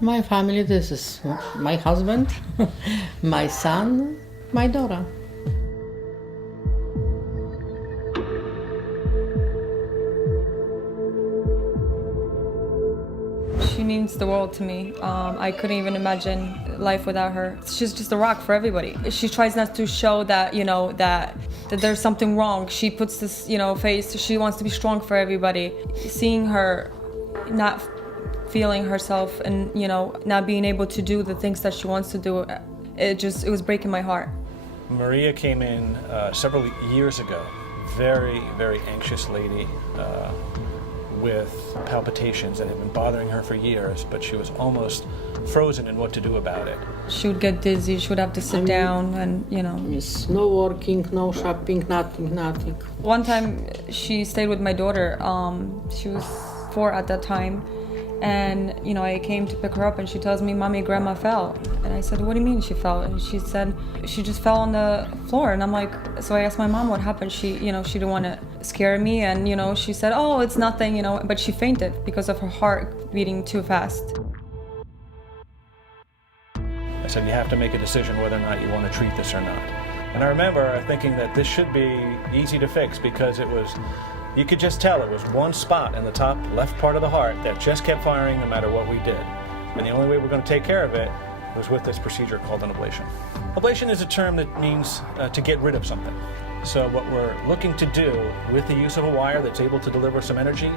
My family, this is my husband, my son, my daughter. She means the world to me. I couldn't even imagine life without her. She's just a rock for everybody. She tries not to show that, that there's something wrong. She puts this, face. She wants to be strong for everybody. Seeing her not feeling herself and, not being able to do the things that she wants to do, it was breaking my heart. Maria came in several years ago. Very, very anxious lady. With palpitations that had been bothering her for years, but she was almost frozen in what to do about it. She would get dizzy, she would have to sit down and, Yes, no working, no shopping, nothing. One time she stayed with my daughter. She was 4 at that time. And, I came to pick her up and she tells me, "Mommy, Grandma fell." And I said, "What do you mean she fell?" And she said, "She just fell on the floor." And I'm like, so I asked my mom what happened. She didn't want to scare me. And, she said, "Oh, it's nothing," but she fainted because of her heart beating too fast. I said, you have to make a decision whether or not you want to treat this or not. And I remember thinking that this should be easy to fix because you could just tell it was one spot in the top left part of the heart that just kept firing no matter what we did. And the only way we're going to take care of it was with this procedure called an ablation. Ablation is a term that means to get rid of something. So what we're looking to do with the use of a wire that's able to deliver some energy,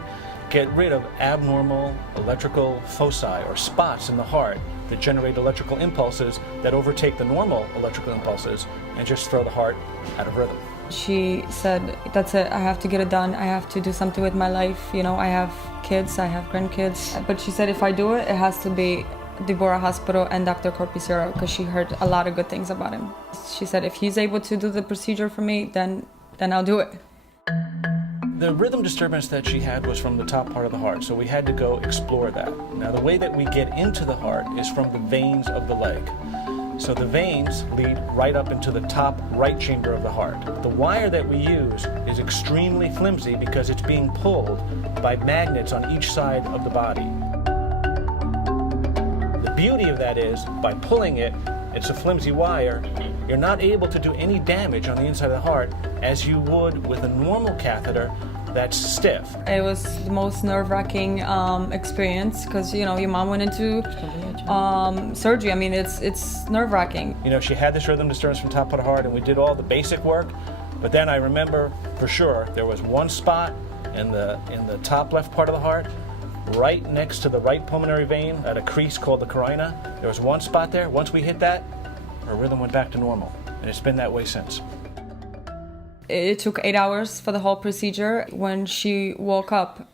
get rid of abnormal electrical foci or spots in the heart that generate electrical impulses that overtake the normal electrical impulses and just throw the heart out of rhythm. She said, "That's it, I have to get it done. I have to do something with my life. I have kids, I have grandkids." But she said if I do it, it has to be Deborah Hospital and Dr. Corpicero because she heard a lot of good things about him. She said if he's able to do the procedure for me, then I'll do it. The rhythm disturbance that she had was from the top part of the heart, so we had to go explore that. Now the way that we get into the heart is from the veins of the leg. So the veins lead right up into the top right chamber of the heart. The wire that we use is extremely flimsy because it's being pulled by magnets on each side of the body. The beauty of that is, by pulling it, it's a flimsy wire, you're not able to do any damage on the inside of the heart as you would with a normal catheter that's stiff. It was the most nerve-wracking experience because, your mom went into surgery. I mean, it's nerve-wracking. She had this rhythm disturbance from top of the heart and we did all the basic work, but then I remember for sure there was one spot in the top left part of the heart, right next to the right pulmonary vein at a crease called the carina. There was one spot there. Once we hit that, her rhythm went back to normal, and it's been that way since. It took 8 hours for the whole procedure. When she woke up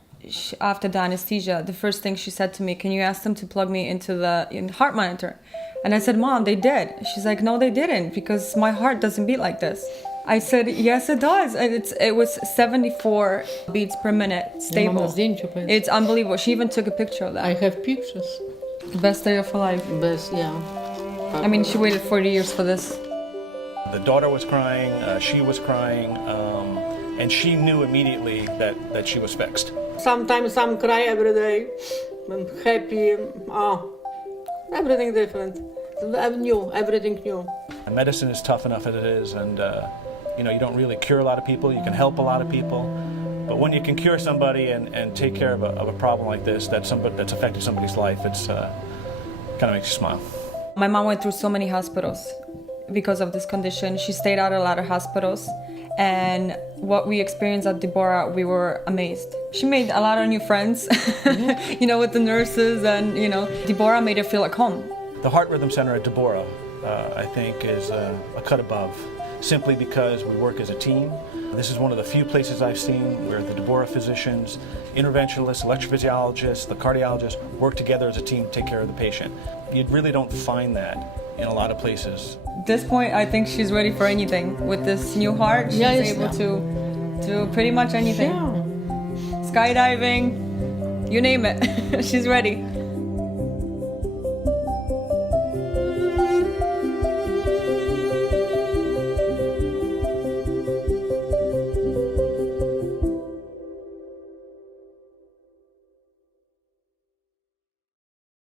after the anesthesia, the first thing she said to me, "Can you ask them to plug me into the heart monitor?" And I said, "Mom, they did." She's like, "No, they didn't, because my heart doesn't beat like this." I said, "Yes, it does." And it was 74 beats per minute, stable. It's unbelievable. She even took a picture of that. I have pictures. Best day of her life. Best, yeah. I mean, she waited 40 years for this. The daughter was crying, she was crying, and she knew immediately that she was fixed. Sometimes some cry every day. I'm happy. Everything different. New, everything new. And medicine is tough enough as it is, and you don't really cure a lot of people. You can help a lot of people, but when you can cure somebody and take care of a problem like this that's affected somebody's life, it's kind of makes you smile. My mom went through so many hospitals because of this condition. She stayed at a lot of hospitals, and what we experienced at Deborah, we were amazed. She made a lot of new friends, with the nurses, and Deborah made her feel like home. The Heart Rhythm Center at Deborah, I think, is a cut above, simply because we work as a team. This is one of the few places I've seen where the Deborah physicians, interventionalists, electrophysiologists, the cardiologists work together as a team to take care of the patient. You really don't find that in a lot of places. At this point, I think she's ready for anything. With this new heart, she's able to do pretty much anything. Yeah. Skydiving, you name it. She's ready.